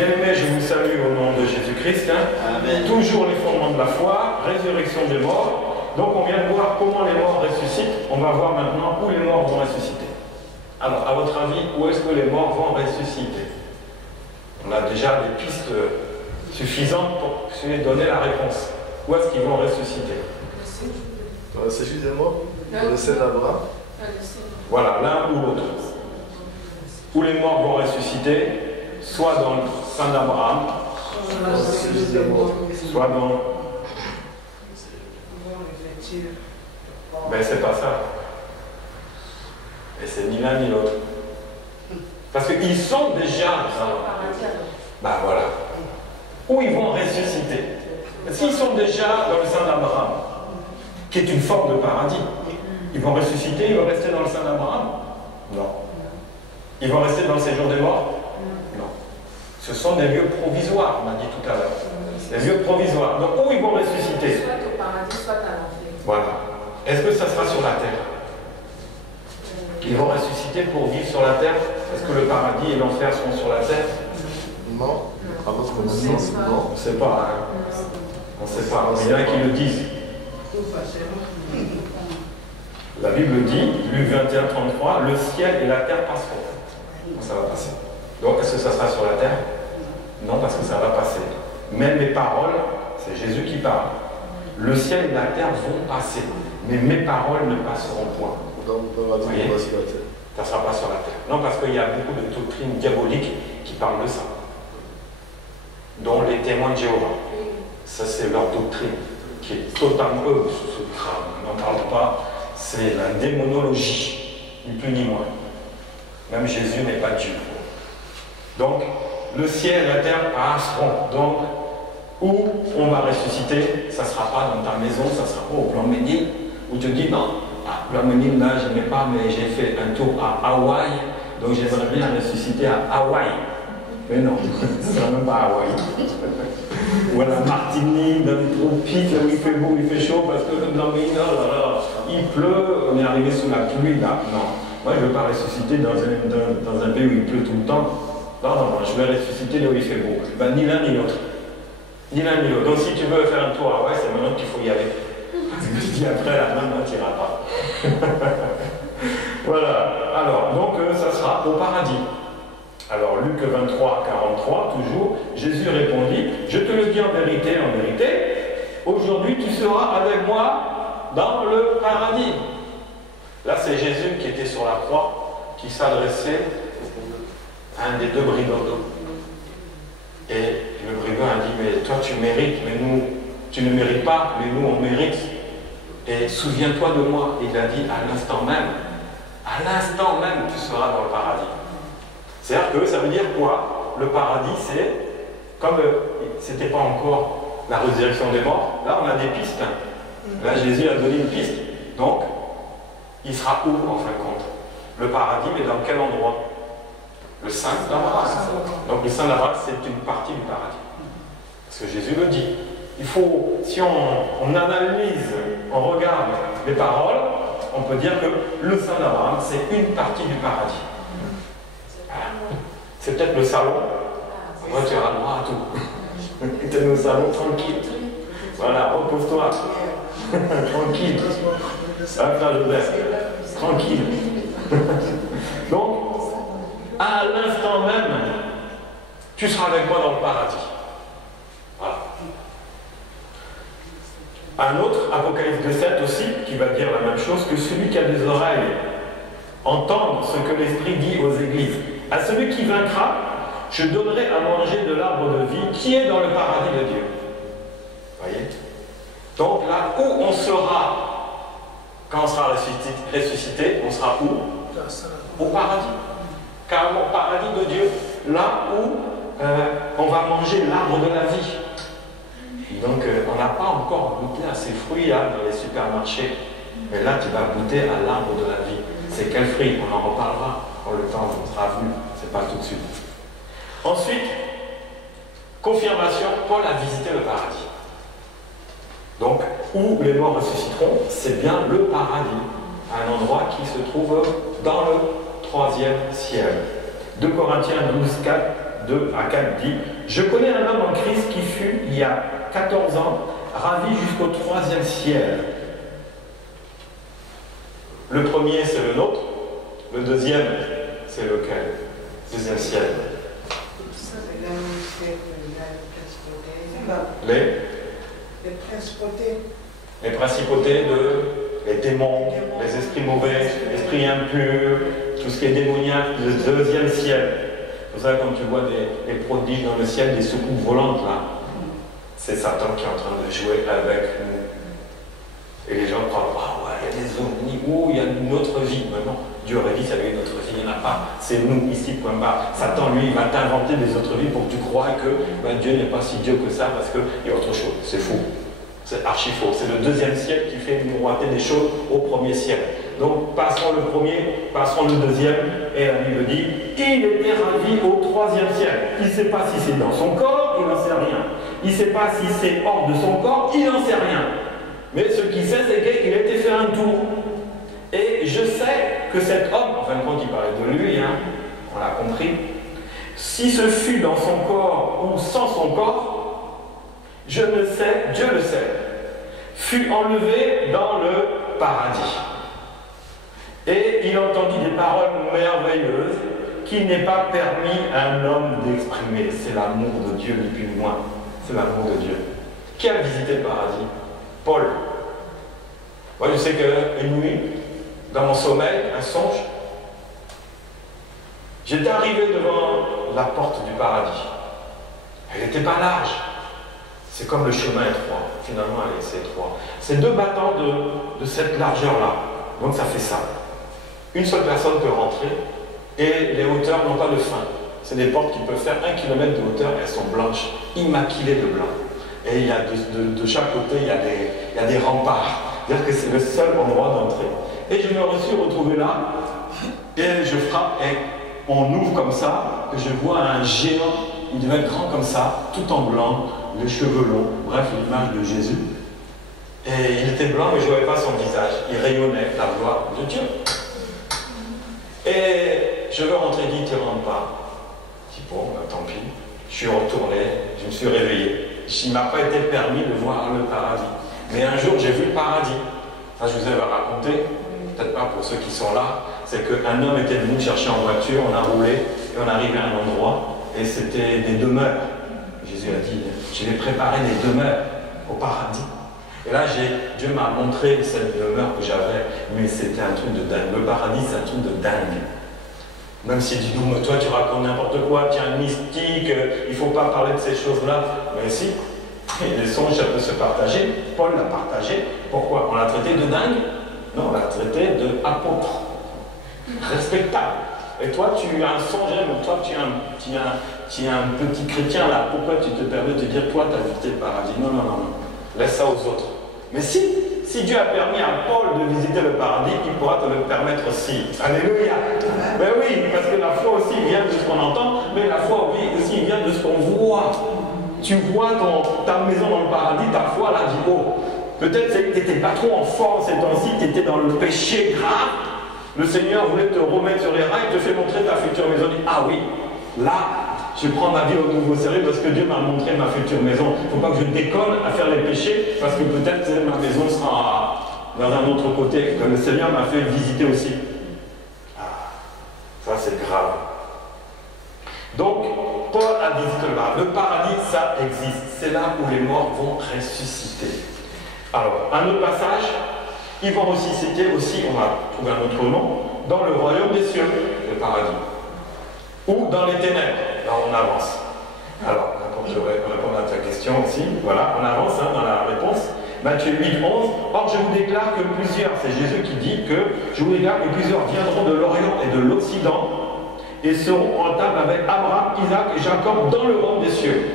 Bien-aimés, je vous salue au nom de Jésus-Christ. Amen. Toujours les fondements de la foi, résurrection des morts. Donc on vient de voir comment les morts ressuscitent. On va voir maintenant où les morts vont ressusciter. Alors, à votre avis, où est-ce que les morts vont ressusciter? On a déjà des pistes suffisantes pour se donner la réponse. Où est-ce qu'ils vont ressusciter? Dans le séjour des morts, dans le sein d'Abraham. Voilà, l'un ou l'autre. Où les morts vont ressusciter, soit dans le sein d'Abraham, soit dans... Ben c'est pas ça. Et c'est ni l'un ni l'autre. Parce qu'ils sont déjà... Ben voilà. Où ils vont ressusciter. S'ils sont déjà dans le sein d'Abraham, qui est une forme de paradis, ils vont ressusciter, ils vont rester dans le sein d'Abraham? Non. Ils vont rester dans le séjour des morts? Non. Ce sont des lieux provisoires, on a dit tout à l'heure. Des lieux provisoires. Donc où ils vont ressusciter? Soit au paradis, soit à l'enfer. Voilà. Est-ce que ça sera sur la terre? Ils vont ressusciter pour vivre sur la terre? Est-ce que le paradis et l'enfer seront sur la terre? Non. À votre connaissance, non. On ne sait pas. Hein. On ne sait pas. Il y en a qui le disent. La Bible dit, Luc 21, 33, le ciel et la terre passeront. Ça va passer. Donc, est-ce que ça sera sur la terre? Non, parce que ça va passer. Même mes paroles, c'est Jésus qui parle. Le ciel et la terre vont passer, mais mes paroles ne passeront point. Donc, on va dire sur la terre. Ça ne sera pas sur la terre. Non, parce qu'il y a beaucoup de doctrines diaboliques qui parlent de ça. Dont les témoins de Jéhovah. Ça, c'est leur doctrine, qui est totalement eux. On n'en parle pas. C'est la démonologie, ni plus ni moins. Même Jésus n'est pas Dieu. Donc, le ciel et la terre passeront. Donc, où on va ressusciter, ça ne sera pas dans ta maison, ça sera pas au plan Ménil, où tu dis non, plan Ménil, là, je n'aimais pas, mais j'ai fait un tour à Hawaï, donc j'aimerais bien ressusciter à Hawaï. Mais non, ce ne sera même pas à Hawaï. Ou à la Martinique, dans les tropiques, là où il fait beau, il fait chaud, parce que dans Ménil, il pleut, on est arrivé sous la pluie, là. Non, moi je ne veux pas ressusciter dans un pays où il pleut tout le temps. Non, je vais ressusciter là où il fait beau. Ben, ni l'un ni l'autre. Ni l'un ni l'autre. Donc si tu veux faire un tour à Hawaï, c'est maintenant qu'il faut y aller. Je dis après, la main, tu n'iras pas. Voilà. Alors, donc ça sera au paradis. Alors, Luc 23, 43, toujours, Jésus répondit, je te le dis en vérité, aujourd'hui tu seras avec moi dans le paradis. Là, c'est Jésus qui était sur la croix, qui s'adressait à un des deux brigands d'eau. Et le brigand a dit, mais toi tu mérites, mais nous, tu ne mérites pas, mais nous on mérite. Et souviens-toi de moi. Il a dit, à l'instant même, tu seras dans le paradis. C'est-à-dire que ça veut dire quoi? Le paradis, c'est, comme c'était pas encore la résurrection des morts, là on a des pistes. Là Jésus a donné une piste. Donc, il sera où en fin de compte? Le paradis, mais dans quel endroit? Le sein d'Abraham. Donc le sein d'Abraham, c'est une partie du paradis. Parce que Jésus le dit. Il faut, si on analyse, on regarde les paroles, on peut dire que le sein d'Abraham, c'est une partie du paradis. C'est peut-être le salon. Moi, tu auras droit à tout. Tu es au salon tranquille. Voilà, repose-toi. Tranquille. Frère Joseph. Tranquille. Donc, à l'instant même, tu seras avec moi dans le paradis. Voilà. Un autre, Apocalypse 2,7 aussi, qui va dire la même chose, que celui qui a des oreilles entende ce que l'Esprit dit aux églises. À celui qui vaincra, je donnerai à manger de l'arbre de vie qui est dans le paradis de Dieu. Voyez? Donc là où on sera, quand on sera ressuscité, on sera où? Au paradis. Car au paradis de Dieu, là où on va manger l'arbre de la vie. Donc on n'a pas encore goûté à ces fruits là, dans les supermarchés. Mais là tu vas goûter à l'arbre de la vie. C'est quel fruit? On en reparlera quand le temps sera venu. C'est pas tout de suite. Ensuite, confirmation, Paul a visité le paradis. Donc, où les morts ressusciteront, c'est bien le paradis. Un endroit qui se trouve dans le 3e ciel. 2 Corinthiens 12, 4 2 à 4 dit « Je connais un homme en Christ qui fut, il y a 14 ans, ravi jusqu'au 3e ciel. » Le premier, c'est le nôtre. Le deuxième, c'est lequel? Deuxième ciel. Les principautés. Les principautés les démons, les esprits mauvais, les esprits impurs, tout ce qui est démoniaque, le deuxième ciel. C'est pour ça que quand tu vois des prodiges dans le ciel, des soucoupes volantes là, c'est Satan qui est en train de jouer avec nous. Et les gens croient, ah ouais, il y a des ovnis, il y a une autre vie. Mais non, Dieu aurait dit, ça y a une autre vie, il n'y en a pas. C'est nous, ici, point barre. Satan, lui, il va t'inventer des autres vies pour que tu crois que Dieu n'est pas si Dieu que ça, parce qu'il y a autre chose. C'est faux. C'est archi faux. C'est le deuxième ciel qui fait miroiter des choses au premier ciel. Donc, passons le premier, passons le deuxième, et la Bible dit, il était ravi au 3e ciel. Il ne sait pas si c'est dans son corps, il n'en sait rien. Il ne sait pas si c'est hors de son corps, il n'en sait rien. Mais ce qu'il sait, c'est qu'il a été fait un tour. Et je sais que cet homme, en fin de compte, il parlait de lui, on l'a compris, si ce fut dans son corps ou sans son corps, je ne sais, Dieu le sait, fut enlevé dans le paradis. Et il entendit des paroles merveilleuses qu'il n'est pas permis à un homme d'exprimer. C'est l'amour de Dieu, ni plus ni moins. C'est l'amour de Dieu. Qui a visité le paradis? Paul. Moi, je sais qu'une nuit, dans mon sommeil, un songe, j'étais arrivé devant la porte du paradis. Elle n'était pas large. C'est comme le chemin étroit. Finalement, c'est étroit. C'est 2 battants de cette largeur-là. Donc, ça fait ça. Une seule personne peut rentrer et les hauteurs n'ont pas de fin. C'est des portes qui peuvent faire 1 km de hauteur. Elles sont blanches, immaculées de blanc. Et il y a de chaque côté, il y a des remparts. C'est-à-dire que c'est le seul endroit d'entrée. Et je me suis retrouvé là, et je frappe, et on ouvre comme ça, que je vois un géant, il devait être grand comme ça, tout en blanc, les cheveux longs, bref, l'image de Jésus. Et il était blanc, mais je ne voyais pas son visage. Il rayonnait la gloire de Dieu. Et je veux rentrer, il dit, tu ne rentres pas. Je dis, bon, tant pis. Je suis retourné, je me suis réveillé. Il ne m'a pas été permis de voir le paradis. Mais un jour, j'ai vu le paradis. Ça, je vous avais raconté, peut-être pas pour ceux qui sont là, c'est qu'un homme était venu chercher en voiture, on a roulé, et on arrivait à un endroit, et c'était des demeures. Jésus a dit, je vais préparer des demeures au paradis. Et là, Dieu m'a montré cette demeure que j'avais, mais c'était un truc de dingue. Le paradis, c'est un truc de dingue. Même si tu dis, mais toi, tu racontes n'importe quoi, tu es un mystique, il ne faut pas parler de ces choses-là. Mais si, et les songes, ça peut se partager. Paul l'a partagé. Pourquoi? On l'a traité de dingue? Non, on l'a traité d'apôtre. Respectable. Et toi, tu as un songe, mais toi, tu es un petit chrétien là. Pourquoi tu te permets de dire, toi, tu as visité le paradis? Non, non, non, non. Laisse ça aux autres. Mais si Dieu a permis à Paul de visiter le paradis, il pourra te le permettre aussi. Alléluia. Ben oui, parce que la foi aussi vient de ce qu'on entend, mais la foi aussi vient de ce qu'on voit. Tu vois ta maison dans le paradis, ta foi là, dit, oh, peut-être que tu n'étais pas trop en forme ces temps-ci, tu étais dans le péché grave. Le Seigneur voulait te remettre sur les rails, il te fait montrer ta future maison. Il dit, ah oui, là, je prends ma vie au nouveau sérieux parce que Dieu m'a montré ma future maison. Il ne faut pas que je déconne à faire les péchés parce que peut-être ma maison sera dans un autre côté que le Seigneur m'a fait visiter aussi. Ah, ça c'est grave. Donc, Paul a visité le paradis, ça existe. C'est là où les morts vont ressusciter. Alors, un autre passage, ils vont aussi citer aussi, on va trouver un autre nom, dans le royaume des cieux, le paradis. Ou dans les ténèbres. Là, on avance. Alors, pour répondre à ta question aussi, voilà, on avance dans la réponse. Matthieu 8, 11. Or, je vous déclare que plusieurs, c'est Jésus qui dit que je vous déclare que plusieurs viendront de l'Orient et de l'Occident et seront en table avec Abraham, Isaac et Jacob dans le royaume des cieux.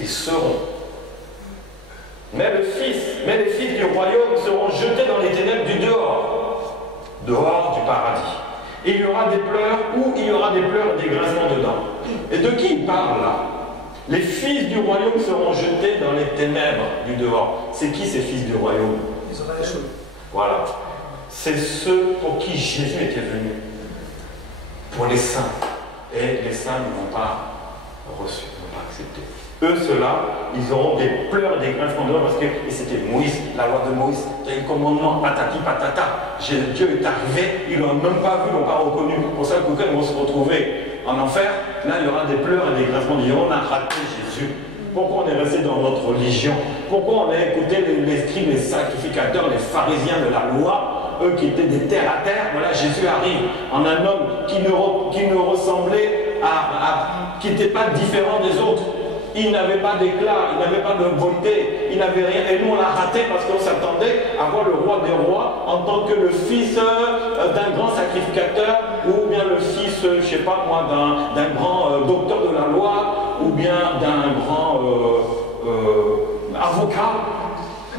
Ils seront. Mais les fils du royaume seront jetés dans les ténèbres du dehors du paradis. Et il y aura des pleurs, ou il y aura des pleurs et des grincements dedans. Et de qui il parle là? Les fils du royaume seront jetés dans les ténèbres du dehors. C'est qui ces fils du royaume? Israël. Voilà. C'est ceux pour qui Jésus était venu. Pour les saints. Et les saints ne l'ont pas reçu, ne l'ont pas accepté. Eux, ceux-là, ils auront des pleurs et des grincements de doigts parce que c'était Moïse, la loi de Moïse, il y a eu commandement, patati patata. Dieu est arrivé, ils ne l'ont même pas vu, ils ne l'ont pas reconnu. Pour ça que quand ils vont se retrouver en enfer, là, il y aura des pleurs et des grincements de doigts. On a raté Jésus. Pourquoi on est resté dans notre religion? Pourquoi on a écouté les scribes, les sacrificateurs, les pharisiens de la loi, eux qui étaient des terre à terre? Voilà, Jésus arrive en un homme qui ne ressemblait qui n'était pas différent des autres. Il n'avait pas d'éclat, il n'avait pas de beauté, il n'avait rien. Et nous, on l'a raté parce qu'on s'attendait à voir le roi des rois en tant que le fils d'un grand sacrificateur, ou bien le fils, je ne sais pas moi, d'un grand docteur de la loi, ou bien d'un grand avocat.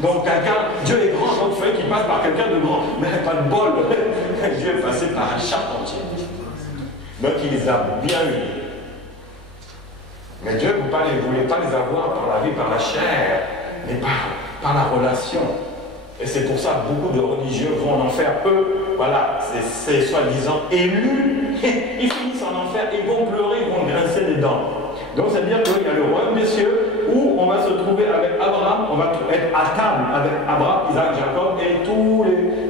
Donc quelqu'un, Dieu est grand, donc il fallait qu'il passe par quelqu'un de grand. Mais pas de bol, Dieu est passé par un charpentier. Donc il les a bien eu. Mais Dieu ne voulait pas les avoir par la vie, par la chair, mais par la relation. Et c'est pour ça que beaucoup de religieux vont en enfer. Eux, voilà, c'est soi-disant élus, ils finissent en enfer, ils vont pleurer, ils vont grincer des dents. Donc ça veut dire qu'il y a le royaume des cieux où on va se trouver avec Abraham, on va être à table avec Abraham, Isaac, Jacob et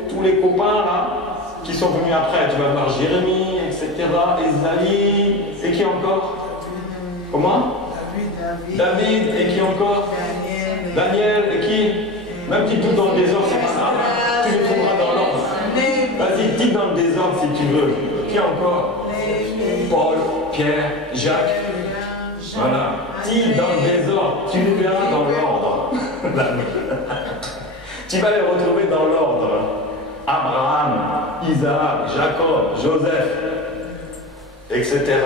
tous les copains là qui sont venus après. Tu vas voir Jérémie, etc., Esaïe, et qui encore? Comment? David, et qui encore? Daniel, et qui? Même si tout dans le désordre, c'est pas grave, tu les trouveras dans l'ordre. Vas-y, dis dans le désordre si tu veux. Qui encore? Paul, Pierre, Jacques. Voilà. Dis dans le désordre, tu les verras dans l'ordre. Tu vas les retrouver dans l'ordre. Abraham, Isaac, Jacob, Joseph, etc.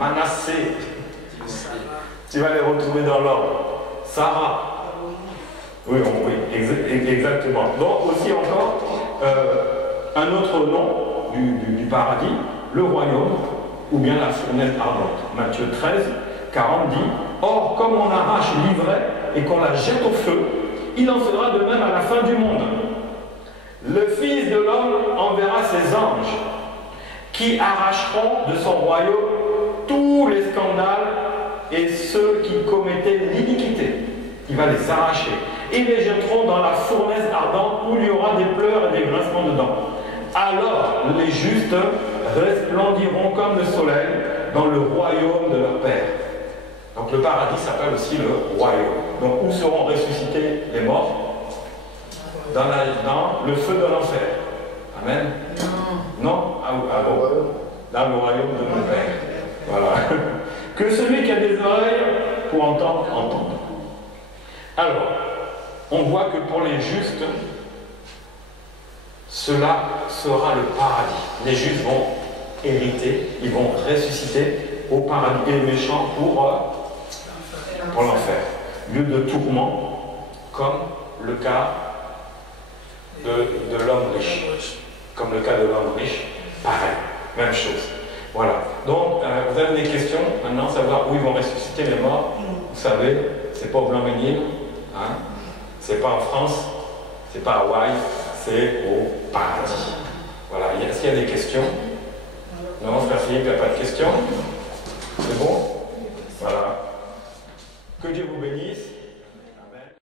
Manassé. Tu vas les retrouver dans l'ordre. Sarah. Oui, exactement. Donc aussi encore, un autre nom du paradis, le royaume, ou bien la fournaise ardente. Matthieu 13, 40 dit, « Or, comme on arrache l'ivraie et qu'on la jette au feu, il en sera de même à la fin du monde. Le Fils de l'homme enverra ses anges, qui arracheront de son royaume tous les scandales et ceux qui commettaient l'iniquité. Il va les arracher. Ils les jetteront dans la fournaise ardente où il y aura des pleurs et des grincements de dents. Alors les justes resplendiront comme le soleil dans le royaume de leur Père. » Donc le paradis s'appelle aussi le royaume. Donc où seront ressuscités les morts? Dans le feu de l'enfer. Amen. Non? Ah bon? Dans le royaume de mon Père. Voilà. Que celui qui a des oreilles pour entendre, entende. Alors, on voit que pour les justes, cela sera le paradis. Les justes vont hériter, ils vont ressusciter au paradis. Et les méchants pour l'enfer. Lieu de tourment, comme le cas de l'homme riche. Comme le cas de l'homme riche, pareil, même chose. Voilà. Donc, vous avez des questions maintenant, savoir où ils vont ressusciter les morts. Vous savez, c'est pas au Blanc-Ménil, hein? C'est pas en France, c'est pas à Hawaï, c'est au paradis. Voilà. Est-ce qu'il y a des questions? Non, frère Philippe, il n'y a pas de questions? C'est bon? Voilà. Que Dieu vous bénisse.